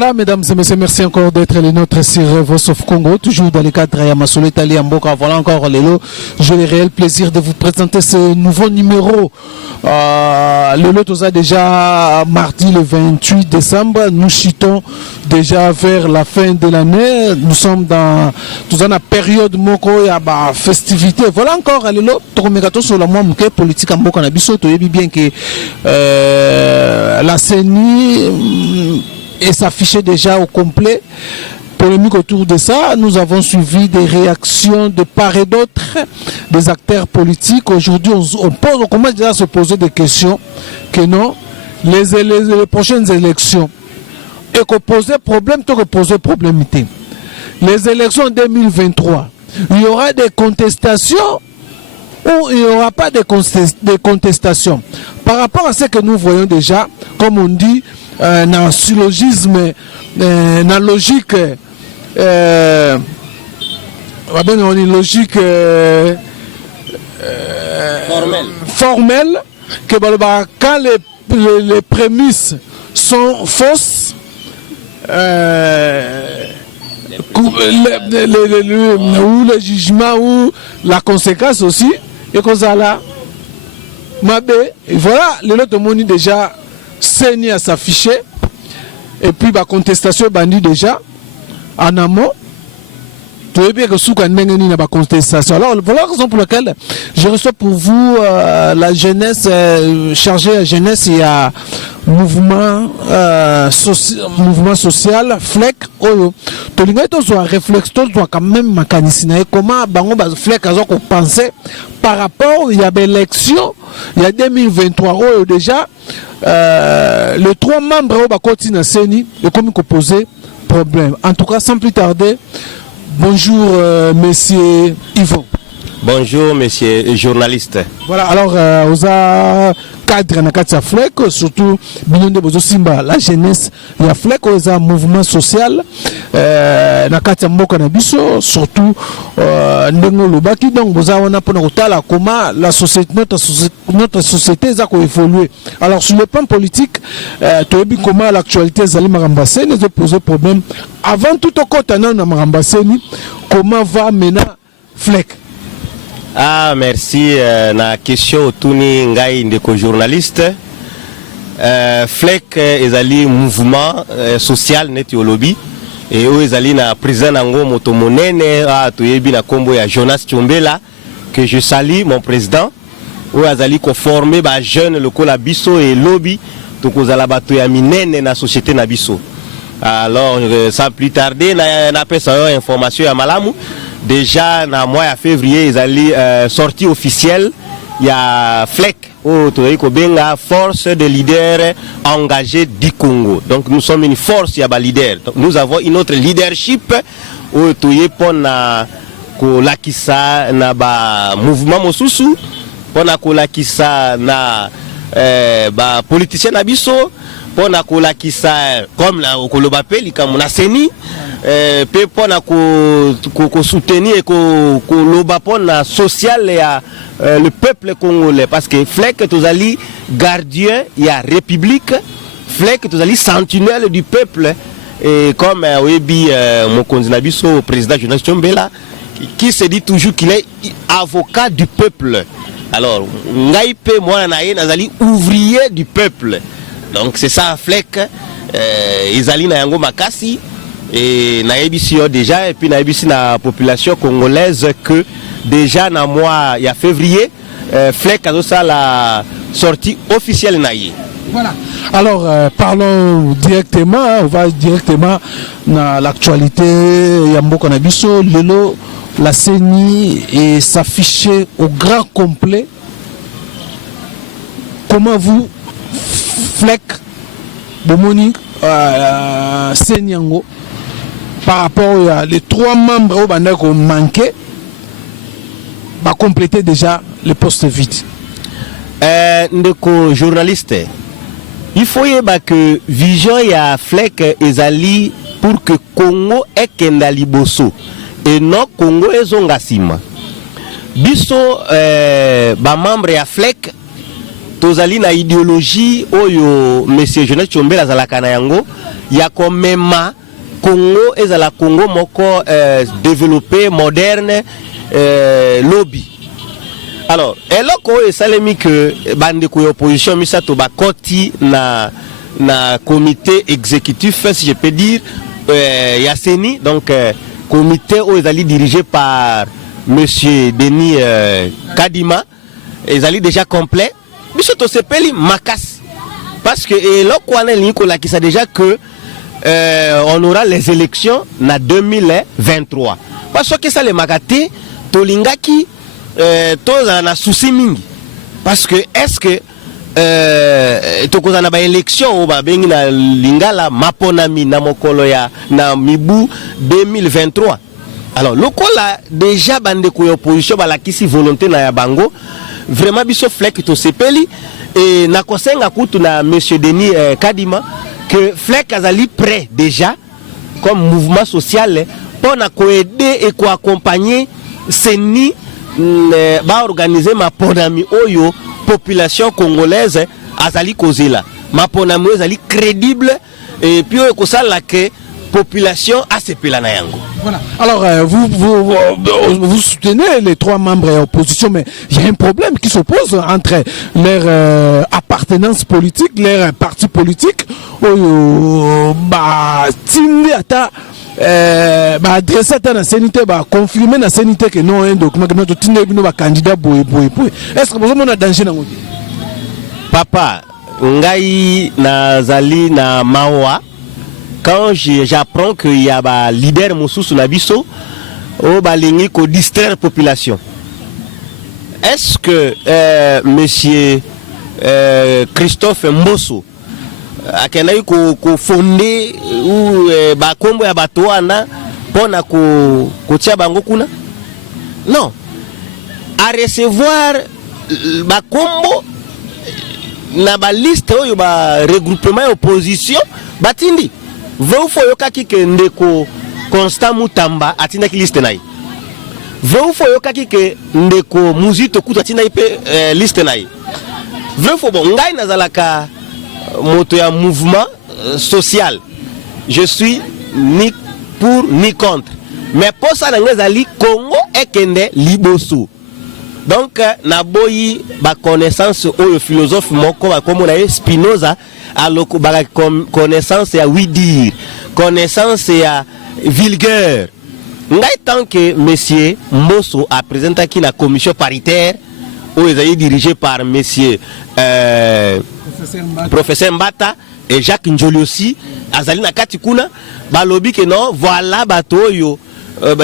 Voilà, mesdames et messieurs, merci encore d'être les nôtres sur Voice of Congo, toujours dans le cadre de Masolo Italie Mboka. Voilà encore les lots. J'ai le réel plaisir de vous présenter ce nouveau numéro. Le lot a déjà mardi le 28 décembre. Nous chutons déjà vers la fin de l'année. Nous sommes dans la période moko ya ba festivité. Voilà encore les lots. Tokomegato sur la moindre politique Mboka na biso. Tu bien que la CENI et s'affichait déjà au complet. Polémique autour de ça, nous avons suivi des réactions de part et d'autre des acteurs politiques. Aujourd'hui, on commence déjà à se poser des questions que non, les prochaines élections, et qu'on posait problème, tout que poser problème. Les élections 2023, il y aura des contestations ou il n'y aura pas de contestations. Par rapport à ce que nous voyons déjà, comme on dit, dans le syllogisme, dans la logique, formelle, que quand les prémices sont fausses, ou le jugement ou la conséquence aussi, et que ça là, voilà, les autres monnaie déjà saigné à s'afficher, et puis la contestation bandit déjà en amont. Tu veux bien que sous la contestation. Alors voilà la raison pour laquelle je reçois pour vous la jeunesse, chargée à jeunesse et à mouvement social, FLEC. Tu as réflexe, tu dois quand même mécanicien. Comment FLEC a pensé par rapport il y a l'élection, il y a 2023 déjà. Les trois membres au Bakoti na Seni et comme posé problème. En tout cas, sans plus tarder, bonjour monsieur Yvon. Bonjour monsieur journaliste. Voilà, alors aux cadre na Katia FLEC, surtout Binyonde Bozo Simba, la jeunesse, il y a FLEC, aux mouvement social na Katia Mboka na biso, surtout Ndengo Lubaki, donc Boza on a pour comment la société, notre société a évolué. Alors sur le plan politique, tu as vu comment l'actualité Zali Marambasé nous a posé problème. Avant tout au côté na Marambasé, comment va maintenant FLEC? Ah, merci. Na question autour ngai ndeko journaliste. FLEC ezali mouvement social net yo lobby et eux ezali na président nango moto monene toyebi na kombo ya Jonas Tchombela que je salue mon président. Eux ezali ko former ba jeune lokola biso et lobby to kozala bato ya minene na société na biso. Alors sans plus tarder na pesa information ya malamu. Déjà, dans le mois de février, ils allaient sortie officielle. Il y a FLEC, force de leaders engagés du Congo. Donc nous sommes une force, il y a des leaders. Donc, nous avons une autre leadership où nous avons na mouvement Mosusu, pour na politicien nabiso, pour na comme la Okolobapeli comme la CENI. Pour soutenir et le social et le peuple congolais parce que FLEC est aussi gardien il y a république FLEC est aussi sentinelle du peuple et comme mon candidat au président Jonas Tchombela qui se dit toujours qu'il est avocat du peuple. Alors ngaipe moi nazali ouvrier du peuple, donc c'est ça FLEC izali na yango makasi. Et naïbisi déjà et puis naïbisi na population congolaise que déjà dans mois il y a février FLEC a ça la sortie officielle naïe. Voilà. Alors parlons directement, on va directement dans l'actualité Yambo Nabiso, Lelo, la CENI et s'afficher au grand complet. Comment vous FLEC de Monique CENI par rapport à les trois membres qui ont manqué, va compléter déjà les postes vides. Ndeko journaliste, il faut que vision ya FLEC ezali pour que Congo ait kendali bosso et non Congo ezongasima. Biso ba membre ya FLEC tozali na idéologie oyo monsieur Jonas Tchombela azalaka na yango ya komema Congo ezala Congo moko développé moderne lobby. Alors eloko oyo esalemi que bandeko ya opposition misato bakoti na comité exécutif, si je peux dire, Yasseni, donc comité où ils allaient dirigé par monsieur Denis Kadima, ils allaient déjà complet. Monsieur Tosepeli Makas, parce que l'Okwane qui sait déjà que on aura les élections en 2023. Parce que ça les Makate, Tolingaki, tous en a souci mingi. Parce que est-ce que tokozana ba élection ba bengi na lingala maponami na mokolo ya na mibu 2023. Alors lokola déjà bande ko opposition balakisi volonté na ya bango vraiment biso flek to sepeli et na kosenga kutu na monsieur Denis Kadima que flek azali prêt déjà comme mouvement social pour na ko aider et ko accompagner seni ba organiser maponami oyo population congolaise azali kozela maponami azali crédible et puis que ça la que population a sepela na yango. Voilà. Alors vous soutenez les trois membres de l'opposition, mais il y a un problème qui s'oppose entre leur appartenance politique, leur parti politique tindi ata adressé à la sénité, confirmer la sénité que non un document que notre candidat boy. Est-ce que vous avez un danger dans papa ngai nazali na mawa quand j'apprends qu'il y a un leader Moussous Nabiso au balingi ko distraire population. Est-ce que monsieur Christophe Mbosso akenayi ko fondé ou ba kombo ya bato wana pona ko tia bango kuna? Non. À recevoir ba kombo na ba liste oyo ba regroupement opposition batindi. Veu fo yokaki ke ndeko Constant Mutamba atina ki liste nayi. Veu fo yokaki ke ndeko Muzito Kutu atina ipe liste nayi. Veu fo bon ngai nazalaka moto ya mouvement social. Je suis ni pour ni contre. Mais pour ça ngazali Congo ekende liboso. Donc naboyi ba connaissance au philosophe moko ba komo na Spinoza aloko ba connaissance ya oui dire, connaissance ya vulgaire. Ngai tant que monsieur Mbosso a présenté qui la commission paritaire où ils ont dirigé par monsieur professeur Mbata et Jacques Njoli aussi azali na kati kuna balobi que non voilà bato yo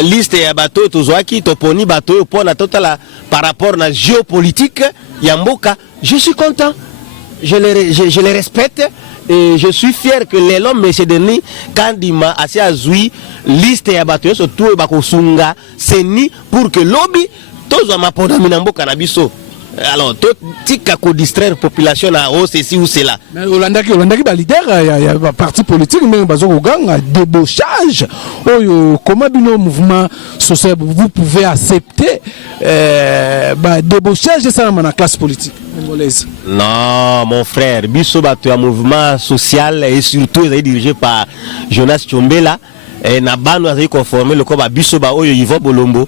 liste ya bato tozwaki toponi bato yo pona totala par rapport na géopolitique ya mboka. Je suis content, je les respecte et je suis fier que les hommes monsieur Denis Kadima asi azui liste ya bato yo surtout bakosunga seni pour que lobby tozwa maponda na mboka na biso. Alors tout tika ko distraire population na o ceci ou cela. Mais Hollandaki ba leader il y a parti politique mais bazo ko ganga débauchage. Comment bino mouvement social vous pouvez accepter débauchage ça dans la classe politique congolaise? Non mon frère, biso bato ya mouvement social et surtout dirigé par Jonas Tchombela et na bano azali conformer le ko ba biso ba oyo Yvo Bolombo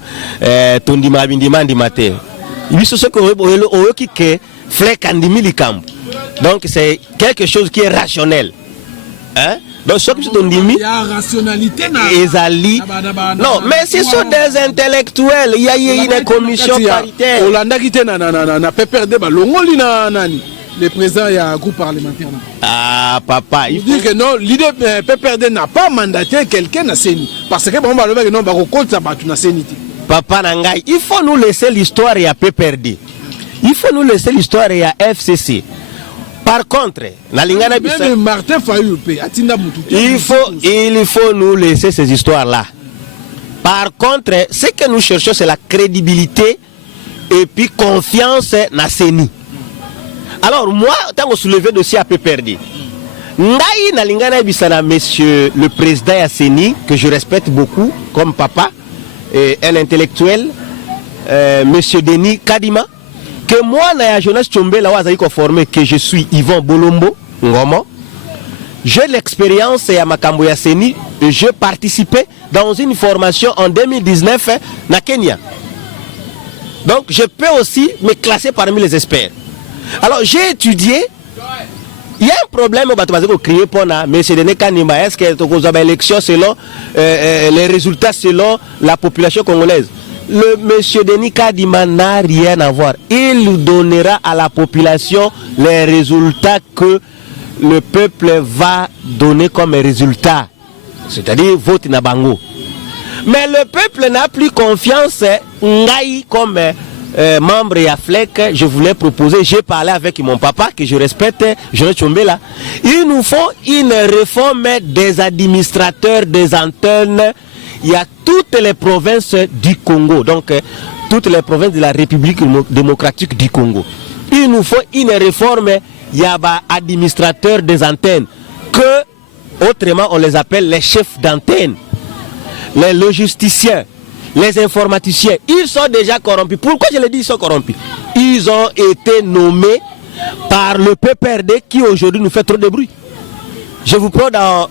tondima bindima ndimate. Donc c'est quelque chose qui est rationnel. Hein? Donc ce que tu dis, il y a rationalité. Non, mais ce sont des intellectuels. Il y a une commission paritaire. Le président il y a un groupe parlementaire. Ah papa, il dit que non, l'idée PPRD n'a pas mandaté quelqu'un à CENI. Parce que bon bah le non bah compte ça battu na CENI. Papa Nangai, il faut nous laisser l'histoire et à PPRD. Il faut nous laisser l'histoire et à FCC. Par contre, Martin Fayou, il faut nous laisser ces histoires-là. Par contre, ce que nous cherchons, c'est la crédibilité et puis confiance dans la CENI. Alors moi, tant qu'on soulevait le dossier à PPRD, Ngai Nalingana Bissana, monsieur le président de la CENI, que je respecte beaucoup comme papa, un intellectuel, monsieur Denis Kadima, que moi, na Jonas Tchombela, formé que je suis Yvon Bolombo, Ngomo, j'ai l'expérience à Makambo ya Seni, je participais dans une formation en 2019 na Kenya. Donc je peux aussi me classer parmi les experts. Alors j'ai étudié. Il y a un problème au créer pour na mais c'est Denis Kanimba. Est-ce que vous avez élection selon les résultats selon la population congolaise? Le monsieur Denis Kadima n'a rien à voir. Il donnera à la population les résultats que le peuple va donner comme résultat. C'est-à-dire vote na bango. Mais le peuple n'a plus confiance. Ngaï comme membre et FLEC, je voulais proposer, j'ai parlé avec mon papa que je respecte, Jonas Tchombela. Il nous faut une réforme des administrateurs des antennes. Il y a toutes les provinces du Congo, donc toutes les provinces de la République démocratique du Congo. Il nous faut une réforme, il y a des administrateurs des antennes, que autrement on les appelle les chefs d'antenne, les logisticiens, les informaticiens. Ils sont déjà corrompus. Pourquoi je le dis ils sont corrompus? Ils ont été nommés par le PPRD qui aujourd'hui nous fait trop de bruit. Je vous prends dans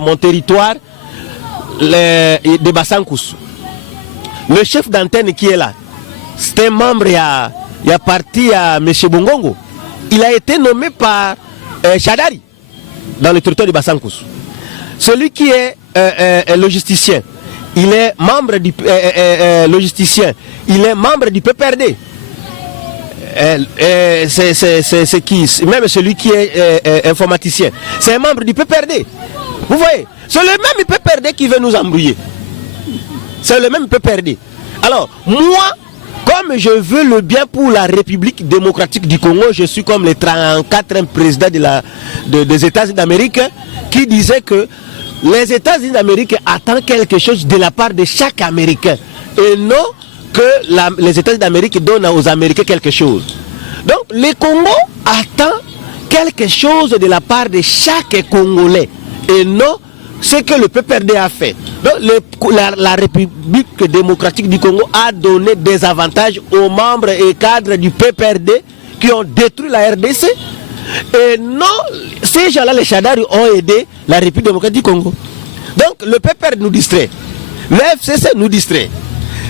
mon territoire de Bassankous. Le chef d'antenne qui est là, c'est un membre, il y a parti à M. Bongongo. Il a été nommé par Chadari dans le territoire de Bassankous. Celui qui est logisticien, il est membre du logisticien, il est membre du PPRD. C'est qui? Même celui qui est informaticien, c'est un membre du PPRD. Vous voyez, c'est le même PPRD qui veut nous embrouiller. C'est le même PPRD. Alors, moi, comme je veux le bien pour la République démocratique du Congo, je suis comme le 34e président des États-Unis d'Amérique qui disait que les États-Unis d'Amérique attendent quelque chose de la part de chaque Américain et non que les États-Unis d'Amérique donnent aux Américains quelque chose. Donc, le Congo attend quelque chose de la part de chaque Congolais et non ce que le PPRD a fait. Donc, la République démocratique du Congo a donné des avantages aux membres et cadres du PPRD qui ont détruit la RDC. Et non, ces gens-là, les Chadari, ont aidé la République démocratique du Congo. Donc, le PPRD nous distrait. Le FCC nous distrait.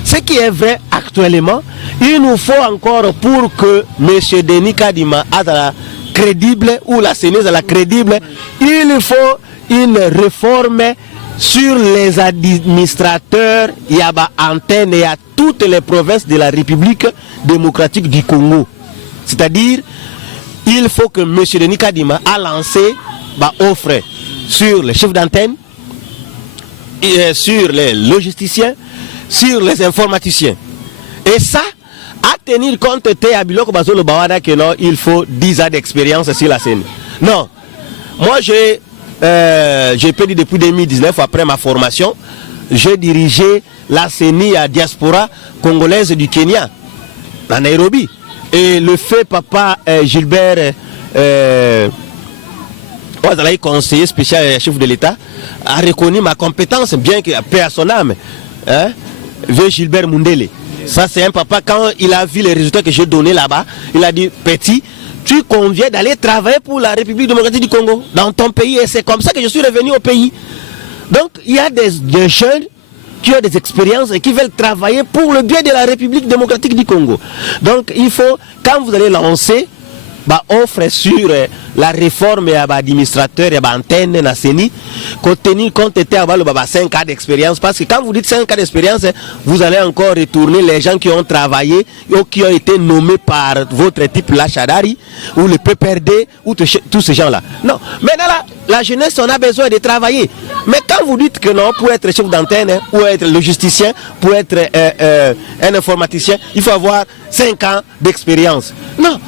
Ce qui est vrai actuellement, il nous faut encore pour que M. Denis Kadima à la crédible ou la CENI à la crédible, il faut une réforme sur les administrateurs, il y a antenne et à toutes les provinces de la République démocratique du Congo. C'est-à-dire, il faut que M. Denis Kadima a lancé offre sur les chefs d'antenne, sur les logisticiens, sur les informaticiens. Et ça, à tenir compte que non, il faut 10 ans d'expérience sur la scène. Non, moi j'ai pédi depuis 2019, après ma formation, j'ai dirigé la CENI à diaspora congolaise du Kenya, à Nairobi. Et le fait papa Gilbert, conseiller spécial chef de l'État, a reconnu ma compétence, bien que paix à son âme. V. Gilbert Mundele. Ça c'est un papa, quand il a vu les résultats que j'ai donnés là-bas, il a dit, petit, tu conviens d'aller travailler pour la République démocratique du Congo, dans ton pays, et c'est comme ça que je suis revenu au pays. Donc il y a des jeunes qui ont des expériences et qui veulent travailler pour le bien de la République démocratique du Congo. Donc il faut, quand vous allez lancer, offre sur la réforme à l'administrateur et à l'antenne na CENI, tenir compte de 5 ans d'expérience, parce que quand vous dites 5 ans d'expérience, vous allez encore retourner les gens qui ont travaillé ou qui ont été nommés par votre type la Chadari ou le PPRD ou tous ces gens-là. Non, maintenant la jeunesse, on a besoin de travailler. Mais quand vous dites que non, pour être chef d'antenne ou être logisticien, pour être un informaticien, il faut avoir 5 ans d'expérience. Non.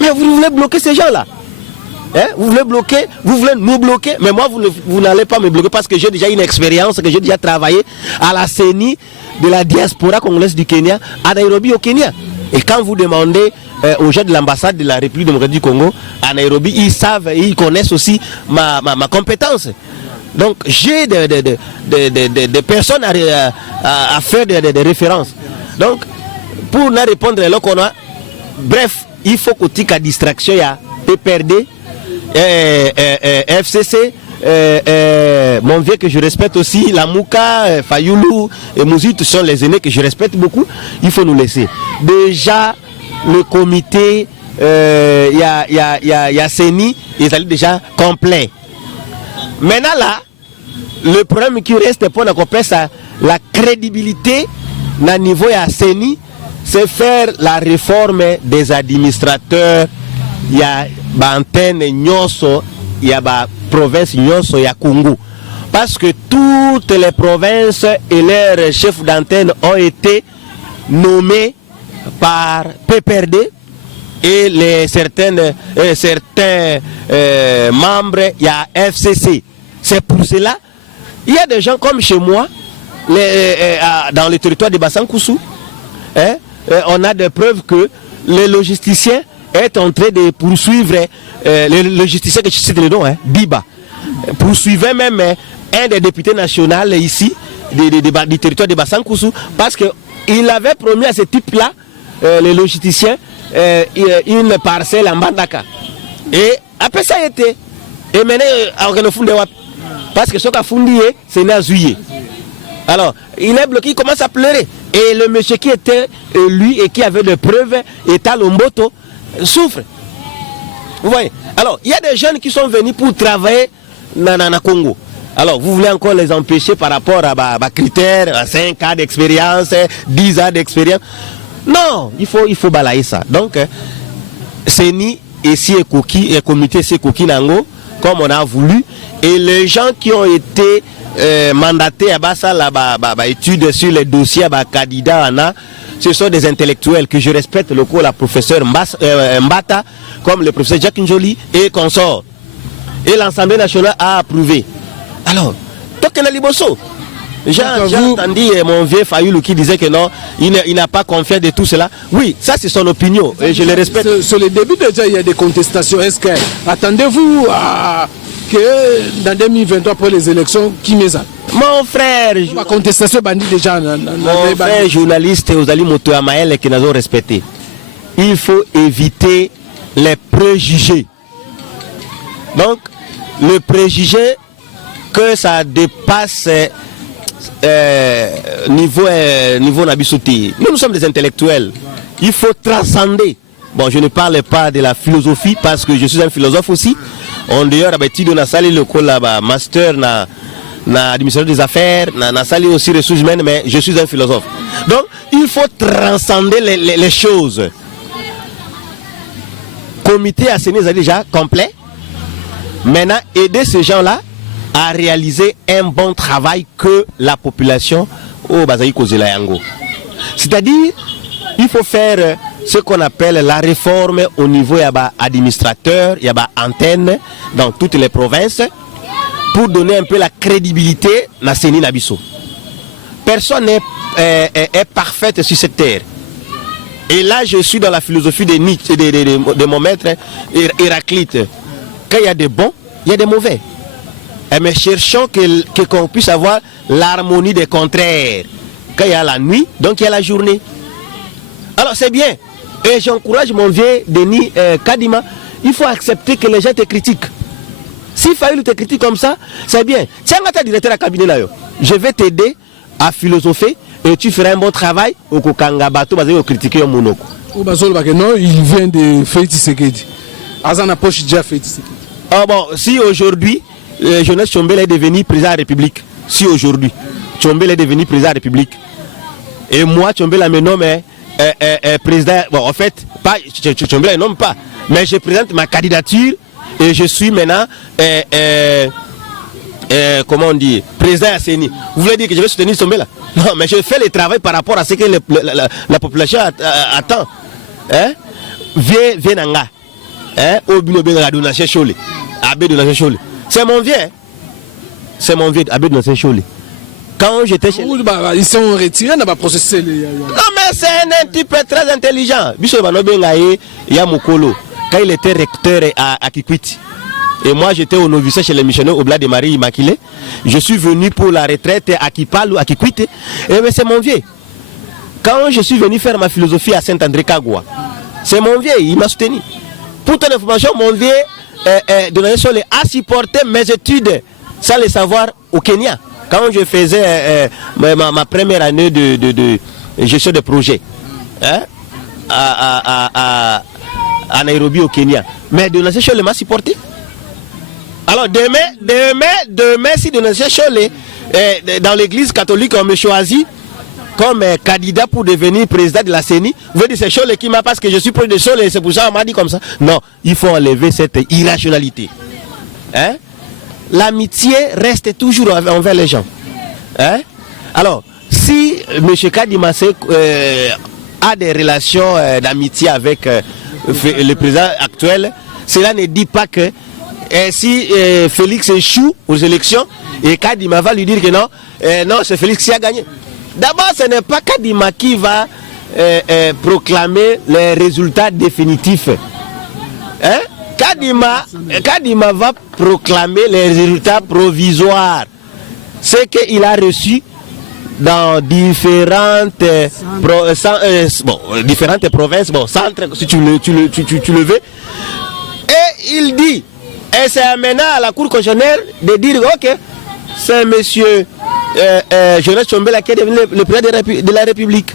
Mais vous voulez bloquer ces gens-là. Vous voulez bloquer, vous voulez nous bloquer. Mais moi, vous n'allez pas me bloquer parce que j'ai déjà une expérience, que j'ai déjà travaillé à la CENI de la diaspora congolaise du Kenya, à Nairobi au Kenya. Et quand vous demandez aux gens de l'ambassade de la République démocratique du Congo, à Nairobi, ils savent et ils connaissent aussi ma compétence. Donc j'ai des personnes à faire des références. Donc pour ne répondre à qu'on a. Bref, il faut que tu aies distraction, il y a PPRD, FCC, mon vieux que je respecte aussi, la Mouka, Fayoulou et Mouzi, ce sont les aînés que je respecte beaucoup. Il faut nous laisser. Déjà, le comité, il y a CENI, ils sont déjà complets. Maintenant là, le problème qui reste pour la crédibilité à niveau de CENI, c'est faire la réforme des administrateurs. Il y a antenne Nyoso, il y a province Nyoso, il y a Congo. Parce que toutes les provinces et leurs chefs d'antenne ont été nommés par PPRD et certains membres, il y a FCC. C'est pour cela, il y a des gens comme chez moi, dans le territoire de Bassankoussou, on a des preuves que les logisticiens est en train de poursuivre, les logisticiens que je cite le nom, Biba, poursuivait même un des députés nationaux ici, du territoire de Bassankoussou, parce qu'il avait promis à ce type-là, les logisticiens, une parcelle en Bandaka. Et après ça a été. Et maintenant, parce que ce qu'a fondé, c'est Nazouye. Alors, il est bloqué, il commence à pleurer. Et le monsieur qui était lui et qui avait des preuves, État Lomboto, souffre. Vous voyez? Alors, il y a des jeunes qui sont venus pour travailler dans le Congo. Alors, vous voulez encore les empêcher par rapport à critères, à 5 ans d'expérience, 10 ans d'expérience. Non, il faut balayer ça. Donc, CENI ici et Koki, et comité c'est Koki Nango, comme on a voulu, et les gens qui ont été mandatés à ça, études sur les dossiers, candidats, ce sont des intellectuels que je respecte, le coup, la professeure Mbata, comme le professeur Jacques Njoli et consorts. Et l'Assemblée nationale a approuvé. Alors, Tokena Liboso, j'ai entendu mon vieux Fayoulou qui disait que non, il n'a pas confiance de tout cela. Oui, ça c'est son opinion et je le respecte. Sur le début déjà, il y a des contestations. Est-ce que attendez-vous que dans 2023 après les élections, qui met ça? Mon frère, la contestation bandit déjà. Mon frère journaliste Ozali Moto Amael qui nous ont respecté. Il faut éviter les préjugés. Donc, le préjugé que ça dépasse niveau Nabisouti. Nous sommes des intellectuels. Il faut transcender. Bon, je ne parle pas de la philosophie parce que je suis un philosophe aussi. En dehors, on a sali le master na administration des affaires, na sali aussi ressources humaines, mais je suis un philosophe. Donc, il faut transcender les choses. Comité à Séné est déjà complet. Maintenant, aider ces gens-là à réaliser un bon travail que la population au Bazaï Kozelayango. C'est-à-dire, il faut faire ce qu'on appelle la réforme au niveau administrateur, il y a antenne dans toutes les provinces pour donner un peu la crédibilité à Séni Nabiso. Personne n'est parfaite sur cette terre. Et là, je suis dans la philosophie de mon maître Héraclite. Quand il y a des bons, il y a des mauvais. Mais cherchons qu'on puisse avoir l'harmonie des contraires. Quand il y a la nuit, donc il y a la journée. Alors c'est bien. Et j'encourage mon vieux Denis Kadima. Il faut accepter que les gens te critiquent. S'il fallait te critiquer comme ça, c'est bien. Tiens, ta directeur à cabinet là. Je vais t'aider à philosopher et tu feras un bon travail au Kokangabato basé au critiquer au Monoko. Non, il vient de Félix Tshisekedi. Azana Poche déjà Félix Tshisekedi. Ah bon, si aujourd'hui Jonas Tchombele est devenu président de la République, si aujourd'hui Tchombele est devenu président de la République, et moi Tchombele me nomme président, bon en fait, pas Tchombele ne nomme pas, mais je présente ma candidature et je suis maintenant, comment on dit, président à CENI. Vous voulez dire que je vais soutenir Tchombele? Non, mais je fais le travail par rapport à ce que la population attend. Hein? Viens Nanga. C'est mon vieux. C'est mon vieux, Abed Nassé Choli. Quand j'étais chez. Ils sont retirés dans le processus. Non, mais c'est un type très intelligent. Quand il était recteur à Kikwiti. Et moi, j'étais au noviciat chez les missionnaires au Blas de Marie Immaculée. Je suis venu pour la retraite à Kipalou, à Kikwiti. Et c'est mon vieux. quand je suis venu faire ma philosophie à Saint-André-Kagwa, c'est mon vieux, il m'a soutenu. Pour ton information, mon vieux de la Nation a supporté mes études sans le savoir au Kenya. Quand je faisais ma première année de gestion de projet à Nairobi au Kenya. Mais de la Nation m'a supporté. Alors demain si de la Nation dans l'église catholique on me choisit comme candidat pour devenir président de la CENI, vous voyez, c'est Cholet qui m'a parce que je suis proche de Cholet, c'est pour ça qu'on m'a dit comme ça. Non, il faut enlever cette irrationalité. Hein? L'amitié reste toujours envers les gens. Hein? Alors, si M. Kadima a des relations d'amitié avec le président actuel, cela ne dit pas que si Félix échoue aux élections, et Kadima va lui dire que non, non, c'est Félix qui a gagné. D'abord, ce n'est pas Kadima qui va proclamer les résultats définitifs. Hein? Kadima va proclamer les résultats provisoires. Ce qu'il a reçu dans différentes provinces, centres, si tu le veux. Et il dit, et c'est maintenant à la Cour constitutionnelle de dire, ok, c'est monsieur Jonas Chombela qui est devenu le président de la République.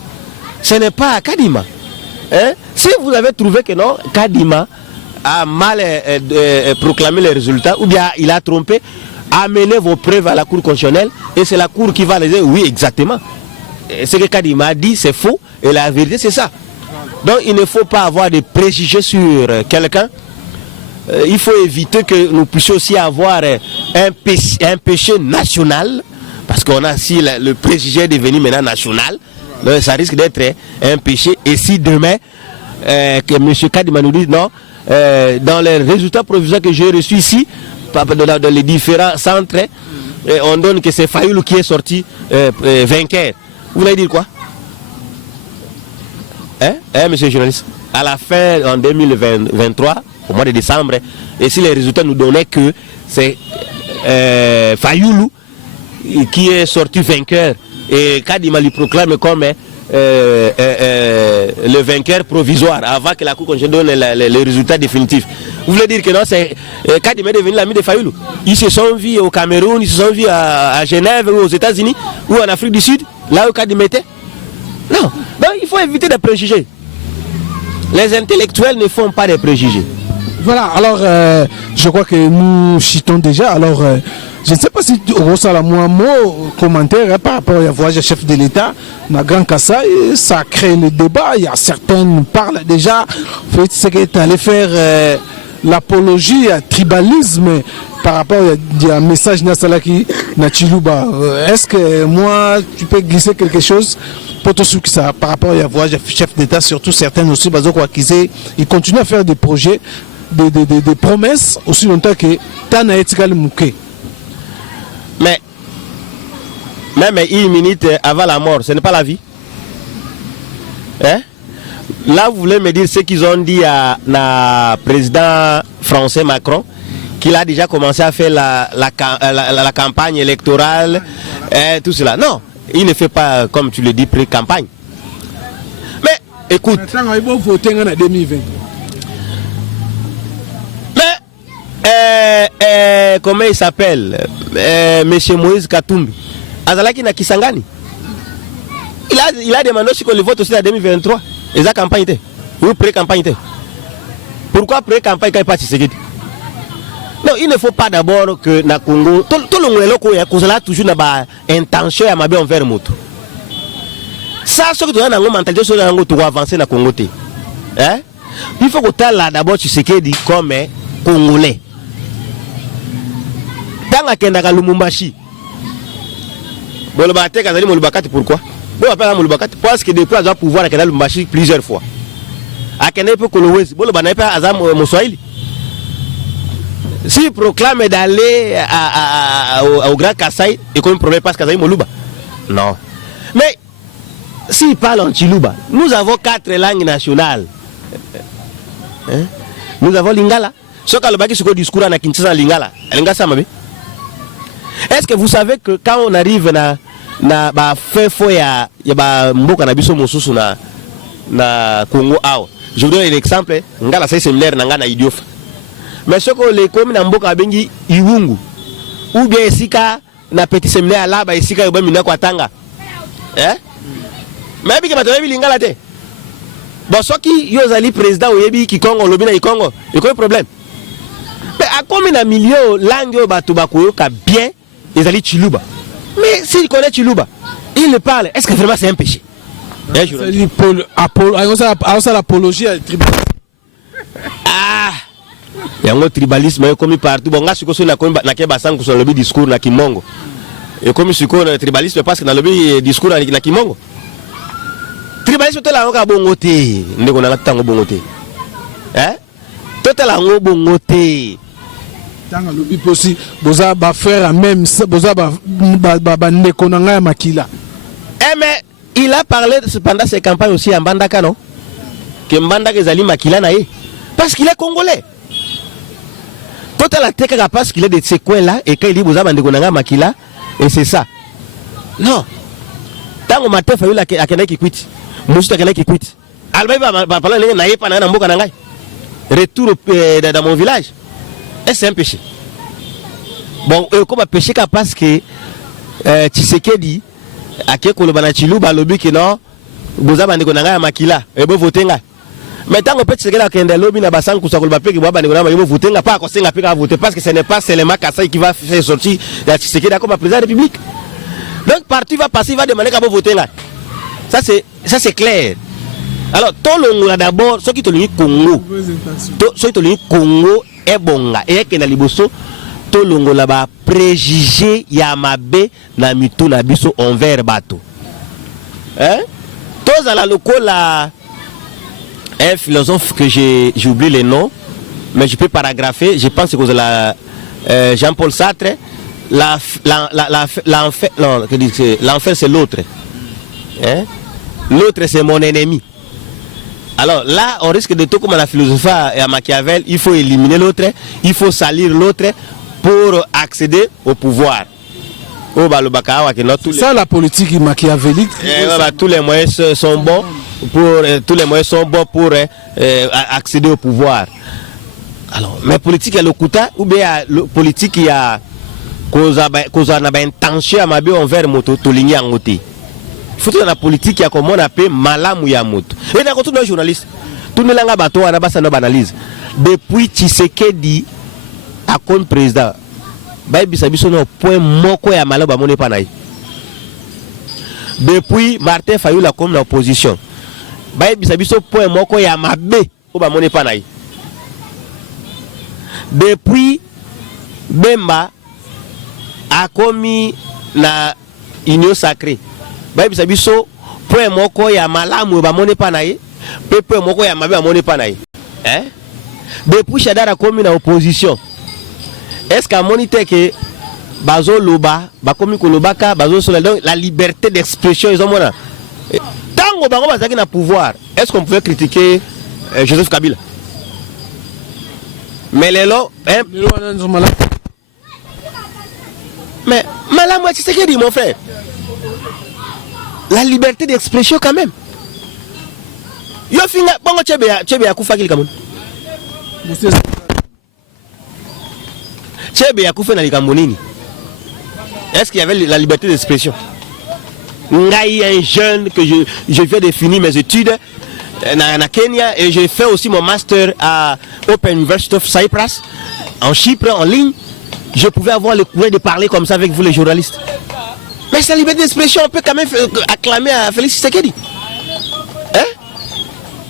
Ce n'est pas à Kadima. Hein? Si vous avez trouvé que non, Kadima a mal proclamé les résultats, ou bien il a trompé, amenez vos preuves à la Cour constitutionnelle et c'est la Cour qui va les dire, oui, exactement. Ce que Kadima a dit, c'est faux et la vérité, c'est ça. Donc il ne faut pas avoir de préjugés sur quelqu'un. Il faut éviter que nous puissions aussi avoir un péché national, parce qu'on a si le préjugé est devenu maintenant national, donc ça risque d'être un péché. Et si demain, que M. Kadima nous dit non, dans les résultats provisoires que j'ai reçus ici, dans les différents centres, on donne que c'est Fayoulou qui est sorti vainqueur. Vous voulez dire quoi? Monsieur le journaliste, à la fin, en 2023, au mois de décembre, et si les résultats nous donnaient que c'est Fayoulou qui est sorti vainqueur, et Kadima lui proclame comme le vainqueur provisoire avant que la Cour constitutionnelle donne les résultats définitifs. Vous voulez dire que non, c'est Kadima est devenu l'ami de Fayoulou. Ils se sont vus au Cameroun, ils se sont vus à Genève ou aux États-Unis ou en Afrique du Sud, là où Kadima était. Non, donc il faut éviter des préjugés. Les intellectuels ne font pas des préjugés. Voilà, alors je crois que nous chitons déjà. Alors je ne sais pas si Rosala moi mot commentaire par rapport au voyage chef de l'État dans Grand Kassai, ça crée le débat. Il y a certaines parlent déjà, c'est que tu allais faire l'apologie à tribalisme par rapport à un message Nasalaki Nachiluba. Est-ce que moi tu peux glisser quelque chose pour tout ce que ça par rapport au voyage chef d'État, surtout certains aussi, ils continuent à faire des projets. Des promesses aussi longtemps que Tana Etikal Mouké. Mais même une minute avant la mort, ce n'est pas la vie. Hein? Là, vous voulez me dire ce qu'ils ont dit à la président français Macron, qu'il a déjà commencé à faire la campagne électorale, tout cela. Non, il ne fait pas, comme tu le dis, pré-campagne. Mais écoute. Comment il s'appelle, Monsieur Moïse Katumbi Azalaki na Kisangani, il a demandé si on le vote aussi en 2023. Et ça campagne était ou pré-campagne était. Pourquoi pré-campagne quand il passe Tshisekedi? Non, il ne faut pas d'abord que na Congo tout le monde est là toujours na ba intention à mabe envers moto. Ça ce que tu as dans la mentalité sur la tu vas avancer na Congo té. Hein? Il faut que tu là d'abord Tshisekedi comme Congolais. Dans la Kendaka Lumumbashi, pourquoi? Parce que depuis il a pouvoir à Lumumbashi plusieurs fois. À Kenepe Kolowezi, s'il proclame d'aller au Grand Kassai, il y a un problème parce qu'il Moluba. Non. Mais s'il parle en Chiluba, nous avons 4 langues nationales. Hein? Nous avons Lingala. Ce que le discours à Kinshasa Lingala. Est-ce que vous savez que quand on arrive na ba fefo ya ba mboka na biso mosusu na Congo awa. Je vous donne un exemple, ngala c'est similaire na ngana idiofa. Mais ce que les communes na mboka bengi Iwungu ou bien esika na petit séminaire là ba esika yo bamina kwa tanga. Mais bi ke bato bi lingala te. Bon soki yo zali président oyebi ki Congo lobi na Congo, il y a problème. Mais à combien de milieu langue bato bakoyoka bien ezali Chiluba. Mais s'il connaît Chiluba, il le parle. Est-ce que vraiment c'est un péché? C'est l'apologie à tribalisme. Ah, il y a un tribalisme comme partout. Bon, si on a na keba sang sur le discours na Kimongo. Et comme si on a tribalisme parce que dans le discours na Kimongo. Tribalisme tout là on a bongoté, ndeko na tango bongoté. Tout là on bongoté. Dans le but aussi, boza ba faire même boza ba ndeko na nga makila. Mais il a parlé pendant ses campagnes aussi à Mbandaka, non? Que Mbandaka est allé makila na ye. Parce qu'il est congolais. Total la tête parce qu'il est de ces coins-là et quand il dit boza bandeko na nga makila et c'est ça. Non. Tant que matin fayu la akena qui quitte. Musu akena qui quitte. Alba ba parler na ye pa na mboka na ngai. Retour dans mon village. Et c'est un péché. Bon, comme un péché parce que Tshisekedi ake kolobana Chiluba lobi que non boza bandeko na ngai makila e bo votenga. Mais tant que Tshisekedi akende lobi na basangu kusakoloba pe que boza bandeko na ngai bo votenga pas ko senga pe ka voter parce que ce n'est pas seulement Kasai qui va faire sortir la Tshisekedi comme président de la République. Donc parti va passer, il va demander qu'à bo votenga. Ça c'est clair. Alors tout le monde d'abord ceux qui te le Congo. Ceux qui te le Congo est bonga et que na liboso to longo la ba préjugé ya mabe na mitu na biso envers bato. Tous à la locola un philosophe que j'ai oublié le nom mais je peux paragrapher, je pense que c'est la Jean-Paul Sartre l'enfer c'est l'autre. L'autre c'est mon ennemi. Alors là, on risque de tout comme la philosophie à Machiavel, il faut éliminer l'autre, il faut salir l'autre pour accéder au pouvoir. C'est ça la politique machiavélique. Tous les moyens sont bons pour accéder au pouvoir. Alors, mais politique il y a le kuta ou bien politique il y a cause intention à mabe envers moto tolingi angote. Il faut que la politique, il y a comme on appelle malamu ya moto. Et dans tous nos journalistes, tous les langues bateaux, on a pas nos analyse. Depuis Tshisekedi a comme président, baïbi sabiso no point moko ya malamu ba mone panai. Depuis Martin Fayulu comme l'opposition, baïbi sabiso point moko ya mabe o ba mone panai. Depuis Bemba a commis la union sacrée. Baïbi sabiso point moko ya malamu ba mone panaye point moko ya mabe ba mone panaye. Depuis Chadara komi na opposition, est-ce qu'à monite que bazo loba ba komi ko lobaka bazo sur la liberté d'expression ils ont mona tango bango bazaki na pouvoir, est-ce qu'on pouvait critiquer Joseph Kabila? Mais lelo mais malamu c'est ce qu'il dit mon frère. La liberté d'expression quand même. Yo finga bongo chebe ya kufa kili kamun. Chebe ya kufa na likambo. Est-ce qu'il y avait la liberté d'expression? Ngai un jeune que je viens de finir mes études na Kenya et j'ai fait aussi mon master à Open University of Cyprus en Chypre en ligne. Je pouvais avoir le courage de parler comme ça avec vous les journalistes. Mais c'est la liberté d'expression, on peut quand même acclamer à Félix Tshisekedi.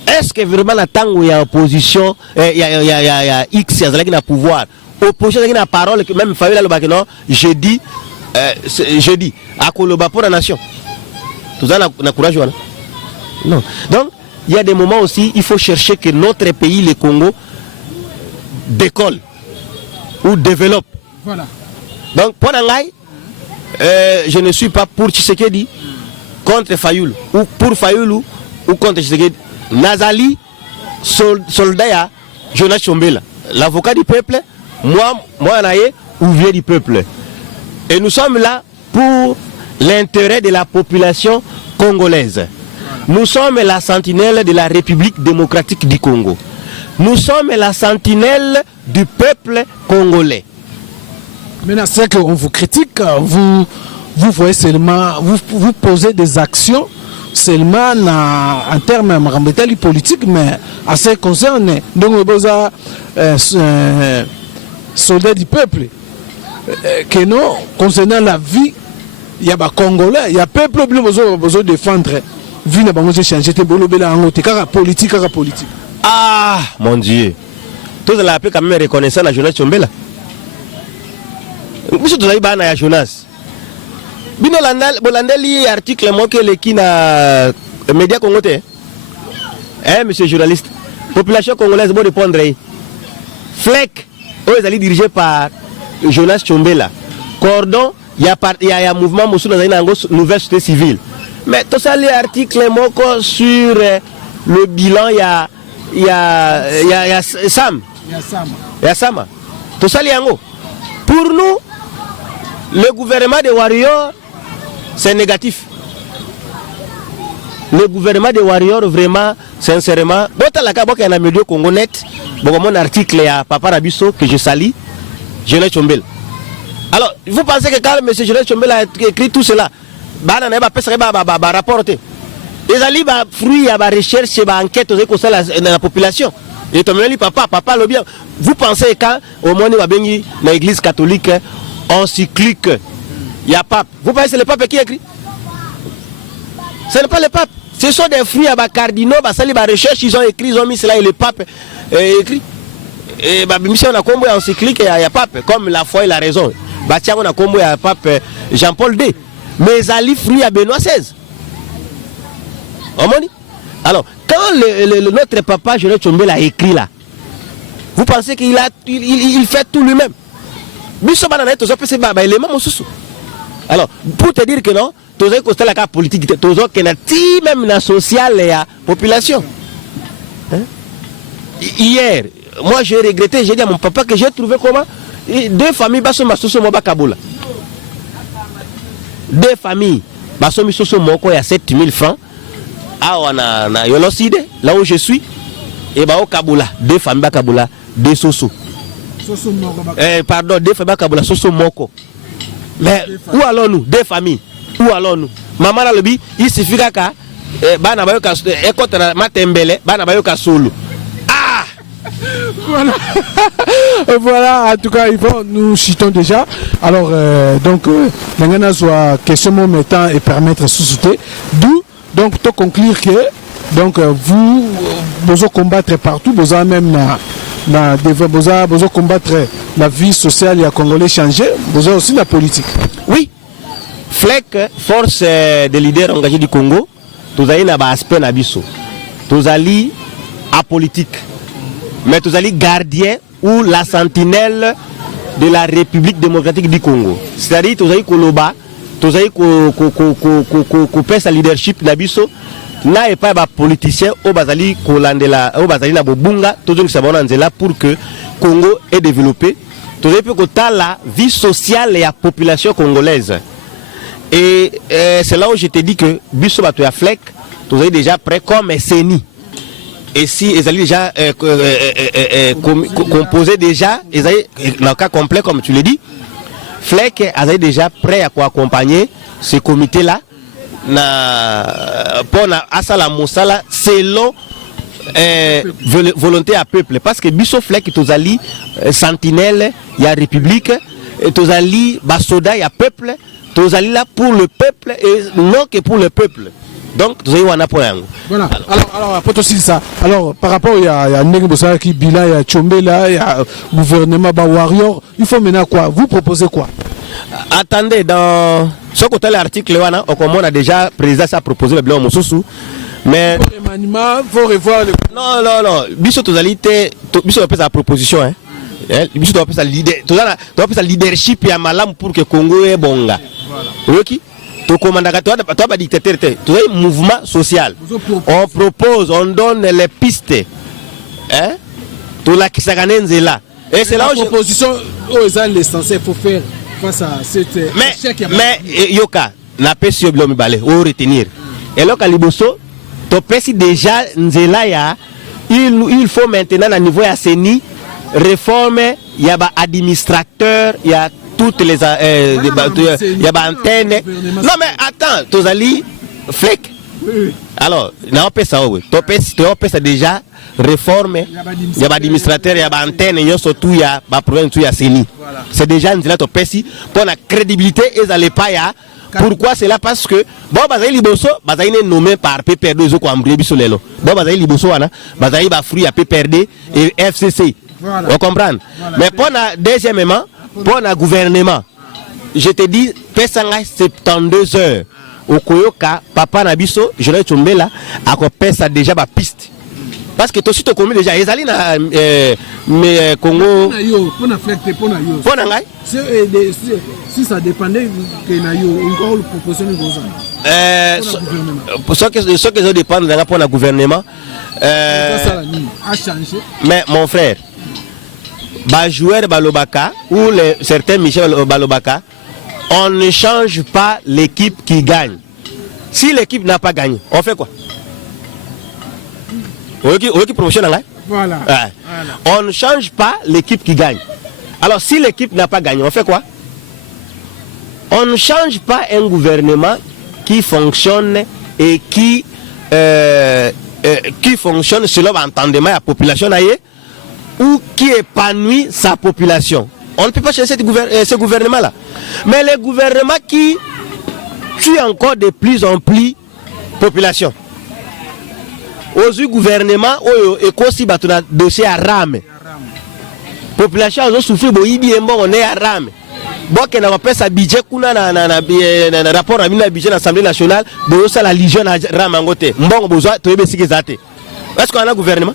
Est-ce que vraiment la tango où il y a opposition, il y a X, il y a un pouvoir, opposition, il y a une parole, même Fabien Lobaki, non, je dis, à Koloba pour la nation. Tout ça, on a courage, non. Donc, il y a des moments aussi, il faut chercher que notre pays, le Congo, décolle ou développe. Voilà. Donc, pour Nangai, je ne suis pas pour Tshisekedi contre Fayulu ou pour Fayulu ou contre Tshisekedi. Nazali, soldat, Jonas Chombela, l'avocat du peuple, moi Naye, ouvrier du peuple. Et nous sommes là pour l'intérêt de la population congolaise. Nous sommes la sentinelle de la République démocratique du Congo. Nous sommes la sentinelle du peuple congolais. Maintenant, c'est qu'on vous critique, vous voyez seulement, vous posez des actions seulement en termes politiques, mais à ce qui concerne, donc vous avez soldats du peuple, que non, concernant la vie, il y a des Congolais, il y a des peuples qui ont besoin de défendre. Vie n'a pas changé, c'est politique. Ah, mon Dieu. Tout le monde quand même reconnaissant la Jonas Tchombela. Vous savez, il y a Jonas. Bino Bolandeli article moi que qui na média congolais. Monsieur journaliste, population congolaise bon répondre. FLEC, ils allaient dirigé par Jonas Tchombela. Cordon, il y a un mouvement Moussou dans une nouvelle société civile. Mais tout ça les articles moi sur le bilan il y a Sam. Il y a Sama. Tout ça les ango. Pour nous, le gouvernement des Warriors, c'est négatif. Le gouvernement des Warriors, vraiment, sincèrement, il y a un milieu Congo net, mon article, il y a Papa Rabisso, que je salue, Jonas Tchombela. Alors, vous pensez que quand M. Jonas Tchombela a écrit tout cela, il va rapporter. Les alliés, fruit, il y a des recherches, il y a des enquêtes dans la population. Et papa, le bien. Vous pensez quand, au moins, dans l'église catholique, encyclique, il y a pape. Vous pensez que c'est le pape qui écrit? Ce n'est pas le pape. Ce sont des fruits à des cardinaux, des recherches, ils ont écrit, ils ont mis cela et le pape écrit. Et on a combo encyclique, il y a pape, comme la foi et la raison. On a combo, il y a pape Jean-Paul II. Mais ils ont fruits à Benoît XVI. Alors, quand notre papa Jonas Tchombela a écrit là, vous pensez qu'il fait tout lui-même? Alors, pour te dire que non, tu as constat la carte politique, tu as même la sociale et la population. Hein? Hier, moi j'ai regretté, j'ai dit à mon papa que j'ai trouvé comment deux familles deux familles, il y a 7000 francs. Ah, on a Yoloside, là où je suis, et au Kaboula, deux familles à Kaboula, deux Soso. Pardon, deux familles à Kaboula, Soso Moko. Mais où allons-nous? Deux familles. Où allons-nous? Maman a le bi, il suffit que Bana Bayoka, écoute, Matembele, Bana Bayoka Solo. Ah! Voilà. Voilà, en tout cas, Yvon, nous chitons déjà. Alors, donc, maintenant, soit question mon temps et permettre de sous-souter. D'où donc, pour conclure que donc, vous combattre partout, vous avez même vous combattre la vie sociale et la Congolais changer, vous avez aussi la politique. Oui, FLEC, force des leaders engagés du Congo, vous avez un aspect nabiso, vous avez à politique, mais vous avez gardien ou la sentinelle de la République démocratique du Congo. C'est-à-dire vous avez Koloba. Tous les qui sa leadership nabiso na pas ba politicien au bazali kolandela au bazali na bobunga toujours sabona nzela pour que Congo est développé. Tous les que la vie sociale et la population congolaise. Et c'est là où je te dis que biso bato ya FLEC tous les déjà prêt comme CENI. Et si ils allaient déjà composé déjà dans le cas complet comme tu l'as dit. FLEC est déjà prêt à accompagner ce comité-là pour Asala Moussala selon volonté à peuple. Parce que Bisso FLEC est aux alliés sentinelle, il y a République, aux alliés Basoda, il y a peuple, aux alliés là pour le peuple et non que pour le peuple. Donc, vous avez un apport. Voilà. Alors, aussi ça. Alors, par rapport à Négociation qui bilan, il y a Tchombela, il y a gouvernement Warrior, il faut maintenant quoi? Vous proposez quoi? Attendez, dans ce côté l'article, on a déjà président a proposé le bilan Moussoussou. Mais. Il faut revoir le. Non. Bisso totalité, Bisso appelle sa proposition. Hein. Bisso doit appeler sa leadership et malam pour que Congo est bonga. Voilà. Ok? Toi, dictateur, tu as un mouvement social. On propose, on donne les pistes. Hein? Tout la qui s'organise là. Et c'est là où la proposition aux l'essentiel, il faut faire face à cette. Mais Yoka, na pesi yo bilo mibale o retenir. Et là kaliboso to pesi déjà nzela ya il faut maintenant à niveau ya CENI réforme ya ba administrateur ya toutes les ya ba antenne. Non mais attends, tozali flek. Alors, na pesa oui. To pesa déjà réforme ya ba administrateur ya ba antenne yo surtout ya ba province ya CENI. C'est déjà nzela to pesi pour la crédibilité et aller pas ya. Pourquoi c'est là? Parce que bon bazali liboso bazali nommé par PPRD zo ko ambré biso lelo. Bon bazali liboso wana bazali ba fruit ya PPRD et FCC. Voilà. On comprend. Voilà. Mais pour la deuxièmement, pour le gouvernement, je te dis pesanga 72 heures. Au Koyoka, papa Nabiso, je l'ai tombé là, à quoi pesa déjà ma piste. Parce que toi aussi tu connais déjà les alliés na mais Congo pour na si ça dépendait que na yo encore le proposition ce que ça dépend de pour le gouvernement a changé. Mais mon frère ba joueur balobaka ou certains Michel Balobaka, on ne change pas l'équipe qui gagne. Si l'équipe n'a pas gagné, on fait quoi? Voilà. On ne change pas l'équipe qui gagne. Alors si l'équipe n'a pas gagné, on fait quoi? On ne change pas un gouvernement qui fonctionne et qui fonctionne selon l'entendement de la population ou qui épanouit sa population. On ne peut pas changer ce gouvernement-là. Mais le gouvernement qui tue encore de plus en plus la population. Au gouvernement, et si un dossier à rame. La population a souffert, on est à rame. Bon, qu'on a pas sa budget, qu'on a un rapport à budget de l'Assemblée nationale, bon, ça la Légion à rame en côté. Bon, besoin de trouver ce qui est zate. Est-ce qu'on a un gouvernement?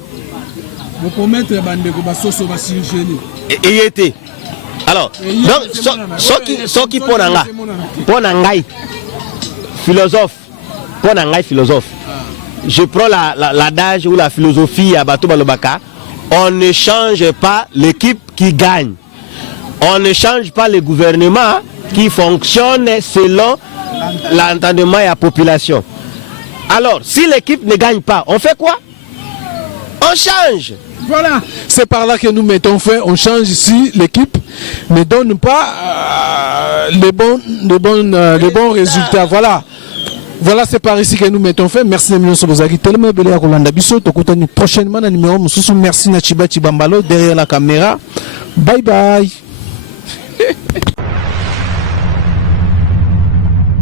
Vous pouvez mettre les bandes de Gobasso va s'y gêner. Et était. Alors, donc, ce qui pour Nangai, philosophe, je prends l'adage ou la philosophie à Bato Balobaka, on ne change pas l'équipe qui gagne. On ne change pas le gouvernement qui fonctionne selon l'entendement de la population. Alors, si l'équipe ne gagne pas, on fait quoi? On change. Voilà, c'est par là que nous mettons fin. On change ici, l'équipe ne donne pas les bons résultats. Voilà. Voilà, c'est par ici que nous mettons fin. Merci Emilio Sobozaki. Tellement belé à Rolanda Bisso. Tokutani prochainement dans le numéro Moussou. Merci Nachiba Chibambalo derrière la caméra. Bye bye.